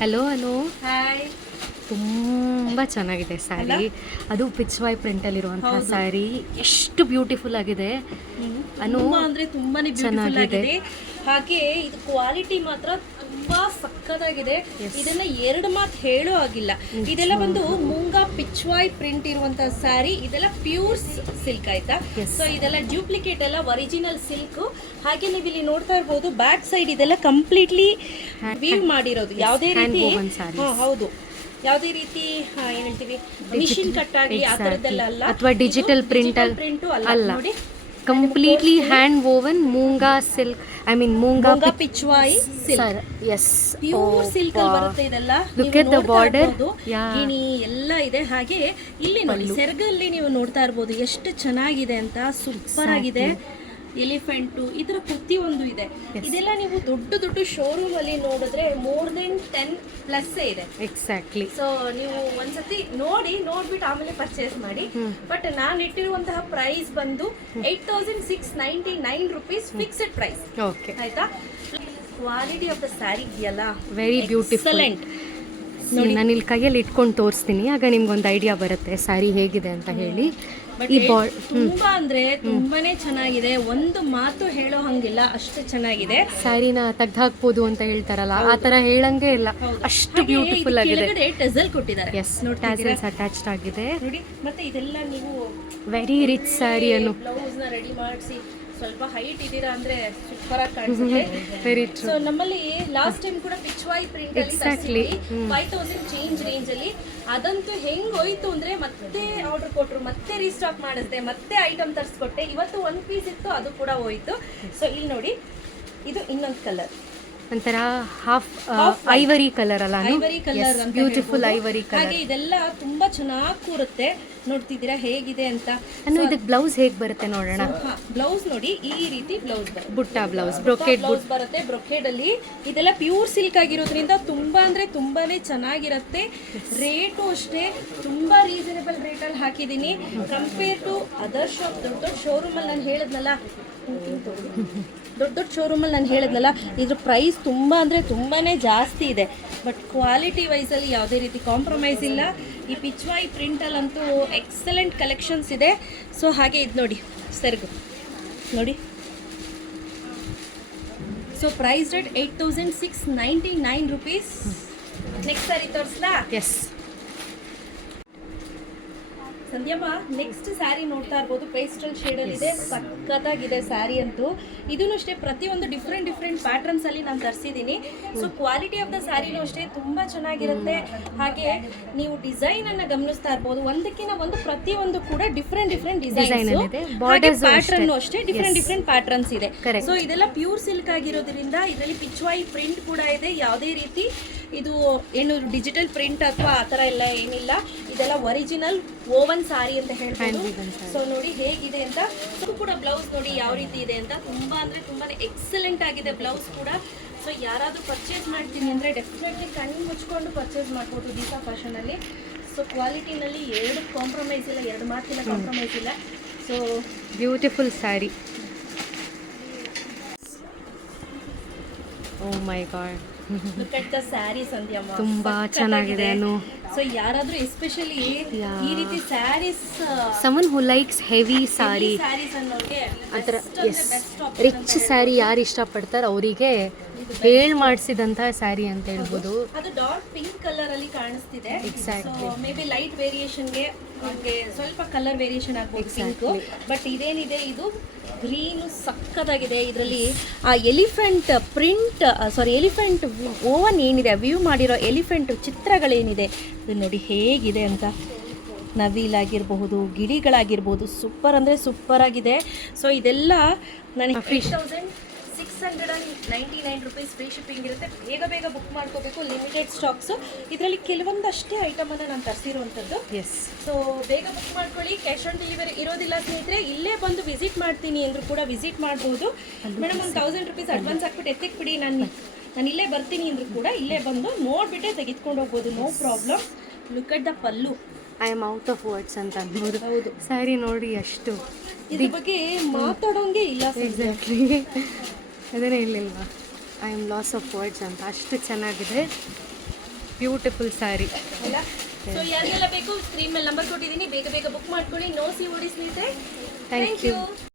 Hello ಅನು, hi. ತುಂಬ ಚೆನ್ನಾಗಿದೆ ಸ್ಯಾರಿ. ಅದು ಪಿಚ್ವಾಯ್ ಪ್ರಿಂಟಲ್ಲಿರುವಂತಹ ಸ್ಯಾರಿ ಎಷ್ಟು ಬ್ಯೂಟಿಫುಲ್ ಆಗಿದೆ ಅನು. ತುಂಬಾ ಅಂದ್ರೆ ತುಂಬಾನೇ ಬ್ಯೂಟಿಫುಲ್ ಆಗಿದೆ. ಹಾಗೆ ಇದು ಕ್ವಾಲಿಟಿ ಮಾತ್ರ ತುಂಬಾ ಸಕ್ಕತ್ತಾಗಿದೆ. ಇದನ್ನ ಎರಡು ಮಾತು ಹೇಳೋ ಆಗಿಲ್ಲ. ಇದೆಲ್ಲ ಬಂದು ಮುಂಗಾ ಪಿಚ್ವಾಯ್ ಪ್ರಿಂಟ್ ಇರುವಂತಹ ಸ್ಯಾರಿ. ಇದೆಲ್ಲ ಪ್ಯೂರ್ ಸಿಲ್ಕ್ ಆಯ್ತಾ. ಸೊ ಇದೆಲ್ಲ ಡ್ಯೂಪ್ಲಿಕೇಟ್ ಅಲ್ಲ, ಒರಿಜಿನಲ್ ಸಿಲ್ಕ್. ಹಾಗೆ ನೀವು ಇಲ್ಲಿ ನೋಡ್ತಾ ಇರ್ಬೋದು ಬ್ಯಾಕ್ ಸೈಡ್ ಇದೆಲ್ಲ ಕಂಪ್ಲೀಟ್ಲಿ ವೀವ್ ಮಾಡಿರೋದು. ಯಾವುದೇ ರೀತಿ ಹೌದು, ಯಾವುದೇ ರೀತಿ ಏನ್ ಹೇಳ್ತೀವಿ ಮಿಷಿನ್ ಕಟ್ ಆಗಿ ಆ ತರದ್ದೆಲ್ಲ ಅಲ್ಲ, ಅಥವಾ ಡಿಜಿಟಲ್ ಪ್ರಿಂಟು ಅಲ್ಲ. ನೋಡಿ, completely hand woven Moonga silk, I mean Moonga Pichwai silk. Yes, pure silk ಅಲ್ಲಿ ಬರುತ್ತೆ ಇದೆಲ್ಲ. ಲುಕ್ ಎಟ್ ದ ಬಾರ್ಡರ್, ಗಿಣಿ ಎಲ್ಲ ಇದೆ. ಹಾಗೆ ಇಲ್ಲಿ ನೋಡಿ ಸೆರಗಲ್ಲಿ ನೀವು ನೋಡ್ತಾ ಇರ್ಬೋದು ಎಷ್ಟು ಚೆನ್ನಾಗಿದೆ ಅಂತ. ಸೂಪರ್ ಆಗಿದೆ. ಎಲಿಫೆಂಟು ಈ ತರ ಪ್ರತಿಯೊಂದು ಇದೆ. ಇದೆಲ್ಲ ನೀವು ದೊಡ್ಡ ದೊಡ್ಡ ಶೋರೂಮ್ ಅಲ್ಲಿ ನೋಡಿದ್ರೆ ಮೋರ್ ದೆನ್ 10+ ಇದೆ. ಎಕ್ಸಾಕ್ಟ್ಲಿ. ಸೊ ನೀವು ಒಂದ್ಸತಿ ನೋಡ್ಬಿಟ್ಟು ಆಮೇಲೆ ಪರ್ಚೇಸ್ ಮಾಡಿ. ಬಟ್ ನಾನು ಇಟ್ಟಿರುವಂತಹ ಪ್ರೈಸ್ ಬಂದು 8699 rupees ಫಿಕ್ಸ್ಡ್ ಪ್ರೈಸ್. ಓಕೆ, ಆಯ್ತಾ. ಕ್ವಾಲಿಟಿ ಆಫ್ ದ ಸ್ಯಾರಿ ಇದೆಯಲ್ಲ, ವೆರಿ ಬ್ಯೂಟಿಫುಲ್. ನಾನು ಇಲ್ಲಿ ಕೈಯಲ್ಲಿ ಇಟ್ಕೊಂಡು ತೋರಿಸ್ತೀನಿ, ಆಗ ನಿಮ್ಗೊಂದು ಐಡಿಯಾ ಬರುತ್ತೆ ಸ್ಯಾರಿ ಹೇಗಿದೆ ಅಂತ ಹೇಳಿ. ತುಂಬಾ ಅಂದ್ರೆ ತುಂಬಾನೇ ಚೆನ್ನಾಗಿದೆ. ಒಂದು ಮಾತು ಹೇಳೋ ಹಂಗಿಲ್ಲ, ಅಷ್ಟು ಚೆನ್ನಾಗಿದೆ. ಸ್ಯಾರಿನ ತೆಗ್ದು ಹಾಕ್ಬೋದು ಅಂತ ಹೇಳ್ತಾರಲ್ಲ, ಆ ತರ ಹೇಳಂಗೆ ಇಲ್ಲ, ಅಷ್ಟು ಬ್ಯೂಟಿಫುಲ್ ಆಗಿದೆ. ಟೆಸಲ್ ಕೊಟ್ಟಿದ್ದಾರೆ. ಎಸ್, ಟ್ಯಾಸಲ್ಸ್ ಅಟ್ಯಾಚ್ಡ್ ಆಗಿದೆ ನೋಡಿ. ಮತ್ತೆ ಇದೆಲ್ಲ ನೀವು ವೆರಿ ರಿಚ್ ಸ್ಯಾರಿ ಅನ್ನು ಬ್ಲೌಸ್ ನ ರೆಡಿ ಮಾಡಿಸಿ ಸ್ವಲ್ಪ ಹೈಟ್ ಇದೀರಾ ಅಂದ್ರೆ ಸೂಪರ್ ಆಗಿ ಕಾಣಿಸುತ್ತೆ. Very true. ಸೊ ನಮ್ಮಲ್ಲಿ ಲಾಸ್ಟ್ ಟೈಮ್ ಕೂಡ ಪಿಚ್ವಾಯ್ ಪ್ರಿಂಟ್ ಅಲ್ಲಿ ತರಿಸಿದ್ವಿ 5000 ಚೇಂಜ್ ರೇಂಜ್ ಅಲ್ಲಿ. ಅದಂತೂ ಹೆಂಗ್ ಹೋಯ್ತು ಅಂದ್ರೆ ಮತ್ತೆ ಆರ್ಡರ್ ಕೊಟ್ರು, ಮತ್ತೆ ರೀಸ್ಟಾಕ್ ಮಾಡಿಸ್ದೆ, ಮತ್ತೆ ಐಟಮ್ ತರಿಸ್ಕೊಟ್ಟೆ. ಇವತ್ತು ಒಂದು ಪೀಸ್ ಇತ್ತು, ಅದು ಕೂಡ ಹೋಯ್ತು. ಸೊ ಇಲ್ಲಿ ನೋಡಿ, ಇದು ಇನ್ನೊಂದು ಕಲರ್, ಒಂಥರ ಹಾಫ್ ಐವರಿ ಕಲರ್ ಅಲ್ಲ, ivory colour, beautiful ivory colour. ಹಾಗೆ ಇದೆಲ್ಲ ತುಂಬಾ ಚೆನ್ನಾಗಿ ಕೂರುತ್ತೆ. ನೋಡ್ತಿದ್ದೀರಾ ಹೇಗಿದೆ ಅಂತ. ಇದಕ್ಕೆ ಬ್ಲೌಸ್ ಹೇಗೆ ಬರುತ್ತೆ ನೋಡೋಣ. ಬ್ಲೌಸ್ ನೋಡಿ, ಈ ರೀತಿ ಬ್ಲೌಸ್ ಬರುತ್ತೆ, ಬುಟ್ಟ ಬ್ಲೌಸ್, ಬ್ರೊಕೇಡ್ ಬ್ಲೌಸ್ ಬರುತ್ತೆ. ಬ್ರೊಕೇಡ್ ಅಲ್ಲಿ ಇದೆಲ್ಲ ಪ್ಯೂರ್ ಸಿಲ್ಕ್ ಆಗಿರೋದ್ರಿಂದ ತುಂಬಾ ಅಂದ್ರೆ ತುಂಬಾನೇ ಚೆನ್ನಾಗಿರುತ್ತೆ. ರೇಟು ಅಷ್ಟೇ ತುಂಬಾ ರೀಸನೇಬಲ್ ರೇಟ್ ಅಲ್ಲಿ ಹಾಕಿದೀನಿ ಕಂಪೇರ್ ಟು ಅದರ್ ಶಾಪ್. ದೊಡ್ಡ ದೊಡ್ಡ ಶೋರೂಮ್ ಅಲ್ಲಿ ನಾನು ಹೇಳಿದ್ನಲ್ಲ, ದೊಡ್ಡ ಶೋರೂಮಲ್ಲಿ ನಾನು ಹೇಳಿದ್ನಲ್ಲ, ಇದ್ರ ಪ್ರೈಸ್ ತುಂಬ ಅಂದರೆ ತುಂಬಾ ಜಾಸ್ತಿ ಇದೆ. ಬಟ್ ಕ್ವಾಲಿಟಿ ವೈಸಲ್ಲಿ ಯಾವುದೇ ರೀತಿ ಕಾಂಪ್ರಮೈಸ್ ಇಲ್ಲ. ಈ ಪಿಚ್ವಾಯ್ ಪ್ರಿಂಟಲ್ಲಂತೂ ಎಕ್ಸಲೆಂಟ್ ಕಲೆಕ್ಷನ್ಸ್ ಇದೆ. ಸೊ ಹಾಗೆ ಇದು ನೋಡಿ ಸೆರಗು ನೋಡಿ. So price rate 8699 rupees. Next sari ತೋರಿಸ್ಲಾ? ಎಸ್ ಸಂಧ್ಯಮ್ಮ, ನೆಕ್ಸ್ಟ್ ಸ್ಯಾರಿ ನೋಡ್ತಾ ಇರ್ಬೋದು, ಪೇಸ್ಟಲ್ ಶೇಡಲ್ಲಿ ಇದೆ. ಸಖತ್ತಾಗಿದೆ ಸ್ಯಾರಿ ಅಂತೂ. ಇದೂ ಅಷ್ಟೇ ಪ್ರತಿಯೊಂದು ಡಿಫ್ರೆಂಟ್ ಪ್ಯಾಟರ್ನ್ಸ್ ಅಲ್ಲಿ ನಾನು ತರಿಸಿದ್ದೀನಿ. ಸೊ ಕ್ವಾಲಿಟಿ ಆಫ್ ದ ಸ್ಯಾರಿನೂ ಅಷ್ಟೇ ತುಂಬ ಚೆನ್ನಾಗಿರುತ್ತೆ. ಹಾಗೆ ನೀವು ಡಿಸೈನ್ ಅನ್ನ ಗಮನಿಸ್ತಾ ಇರ್ಬೋದು, ಒಂದಕ್ಕಿಂತ ಒಂದು ಪ್ರತಿಯೊಂದು ಕೂಡ ಡಿಫ್ರೆಂಟ್ ಡಿಸೈನ್, ಪ್ಯಾಟರ್ನ್ ಅಷ್ಟೇ ಡಿಫ್ರೆಂಟ್ ಪ್ಯಾಟರ್ನ್ಸ್ ಇದೆ. ಸೊ ಇದೆಲ್ಲ ಪ್ಯೂರ್ ಸಿಲ್ಕ್ ಆಗಿರೋದ್ರಿಂದ ಇದರಲ್ಲಿ ಪಿಚ್ವಾಯ್ ಪ್ರಿಂಟ್ ಕೂಡ ಇದೆ. ಯಾವುದೇ ರೀತಿ ಇದು ಏನು ಡಿಜಿಟಲ್ ಪ್ರಿಂಟ್ ಅಥವಾ ಆ ಥರ ಎಲ್ಲ ಏನಿಲ್ಲ. ಇದೆಲ್ಲ ಒರಿಜಿನಲ್ ಓವನ್ ಸಾರಿ ಅಂತ ಹೇಳ್ಬೋದು. ಸೊ ನೋಡಿ ಹೇಗಿದೆ ಅಂತ. ಇದು ಕೂಡ ಬ್ಲೌಸ್ ನೋಡಿ ಯಾವ ರೀತಿ ಇದೆ ಅಂತ. ತುಂಬಾ ಅಂದ್ರೆ ತುಂಬಾನೇ ಎಕ್ಸಲೆಂಟ್ ಆಗಿದೆ ಬ್ಲೌಸ್ ಕೂಡ. ಸೊ ಯಾರಾದರೂ ಪರ್ಚೇಸ್ ಮಾಡ್ತೀನಿ ಅಂದರೆ ಡೆಫಿನೆಟ್ಲಿ ಕಣ್ಣು ಮುಚ್ಕೊಂಡು ಪರ್ಚೇಸ್ ಮಾಡ್ಬೋದು ದೀಪಾ ಫ್ಯಾಷನಲ್ಲಿ. ಸೊ ಕ್ವಾಲಿಟಿನಲ್ಲಿ ಎರಡು ಕಾಂಪ್ರಮೈಸ್ ಇಲ್ಲ, ಎರಡು ಮಾತಿನ ಕಾಂಪ್ರಮೈಸ್ ಇಲ್ಲ. So beautiful sari. Oh my God, look at the sari ಸಂಧ್ಯಮ್ಮ, ತುಂಬಾ ಚೆನ್ನಾಗಿದೆ. ಸೊ ಯಾರಾದ್ರೂ ಎಸ್ಪೆಷಲಿ ಈ ರೀತಿ saris, someone who likes heavy sari, ಆತರ ರಿಚ್ ಸ್ಯಾರಿ ಯಾರು ಇಷ್ಟಪಡ್ತಾರೆ ಅವರಿಗೆ ಮಾಡಿಸಿದಂತಹ ಸ್ಯಾರಿ ಅಂತ ಹೇಳ್ಬೋದು. ಅದು ಡಾರ್ಕ್ ಪಿಂಕ್ ಕಲರ್ ಅಲ್ಲಿ ಕಾಣಿಸ್ತಿದೆ. ಎಕ್ಸಾಕ್ಟ್ಲಿ. ಮೇ ಬಿ ಲೈಟ್ ವೇರಿಯೇಷನ್ಗೆ ಸ್ವಲ್ಪ ಕಲರ್ ವೇರಿಯೇಷನ್ ಆಗ್ಬೋದು ಪಿಂಕ್. ಬಟ್ ಇದೇನಿದೆ ಇದು ಗ್ರೀನ್ ಸಕ್ಕತ್ತಾಗಿದೆ. ಇದರಲ್ಲಿ ಆ ಎಲಿಫೆಂಟ್ ಪ್ರಿಂಟ್, ಎಲಿಫೆಂಟ್ ಓವನ್ ಏನಿದೆ, ವ್ಯೂ ಮಾಡಿರೋ ಎಲಿಫೆಂಟ್ ಚಿತ್ರಗಳೇನಿದೆ ಇದು ನೋಡಿ ಹೇಗಿದೆ ಅಂತ. ನವಿಲಾಗಿರಬಹುದು, ಗಿಳಿಗಳಾಗಿರ್ಬೋದು, ಸೂಪರ್ ಅಂದರೆ ಸೂಪರ್ ಆಗಿದೆ. ಸೊ ಇದೆಲ್ಲ ನನಗೆ 699 rupees ಫ್ರೀ ಶಿಪ್ಪಿಂಗ್ ಇರುತ್ತೆ. ಬೇಗ ಬುಕ್ ಮಾಡ್ಕೋಬೇಕು, ಲಿಮಿಟೆಡ್ ಸ್ಟಾಕ್ಸು. ಇದರಲ್ಲಿ ಕೆಲವೊಂದಷ್ಟೇ ಐಟಮನ್ನು ನಾನು ತರಿಸಿರುವಂಥದ್ದು. ಎಸ್. ಸೊ ಬೇಗ ಬುಕ್ ಮಾಡ್ಕೊಳ್ಳಿ. ಕ್ಯಾಶ್ ಆನ್ ಡೆಲಿವರಿ ಇರೋದಿಲ್ಲ ಸ್ನೇಹಿತರೆ. ಇಲ್ಲೇ ಬಂದು ವಿಸಿಟ್ ಮಾಡ್ತೀನಿ ಅಂದರೂ ಕೂಡ ವಿಸಿಟ್ ಮಾಡ್ಬೋದು. ಮೇಡಮ್ ಒಂದು 1000 rupees ಅಡ್ವಾನ್ಸ್ ಹಾಕ್ಬಿಟ್ಟು ಎತ್ತಿಕ್ ಬಿಡಿ, ನಾನು ಇಲ್ಲೇ ಬರ್ತೀನಿ ಅಂದರೂ ಕೂಡ ಇಲ್ಲೇ ಬಂದು ನೋಡಿಬಿಟ್ಟೆ ತೆಗೆದುಕೊಂಡು ಹೋಗ್ಬೋದು, no problem. Look at the pallu. I am out of words ಅಂತ ಅನ್ಬೋದು. ಹೌದು, ಸ್ಯಾರಿ ನೋಡಿ ಅಷ್ಟು ಇದ್ರ ಬಗ್ಗೆ ಮಾತಾಡೋಂಗೆ ಇಲ್ಲ. ಎಕ್ಸಾಕ್ಟ್ಲಿ, ಅದನ್ನೇ ಇಲ್ಲಿಲ್ವಾ, I am loss of words ಅಂತ, ಅಷ್ಟು ಚೆನ್ನಾಗಿದೆ. Beautiful sari. ಅಲ್ಲ ಸೊ ಯಾರಿಗೆಲ್ಲ ಬೇಕು ಸ್ಕ್ರೀನ್ ಮೇಲೆ ನಂಬರ್ ಕೊಟ್ಟಿದ್ದೀನಿ, ಬೇಗ ಬೇಗ ಬುಕ್ ಮಾಡ್ಕೊಳ್ಳಿ. ನೋ ಸಿ ಓಡಿ ಸ್ನೇಹಿತರೆ. Thank thank you. ಯು.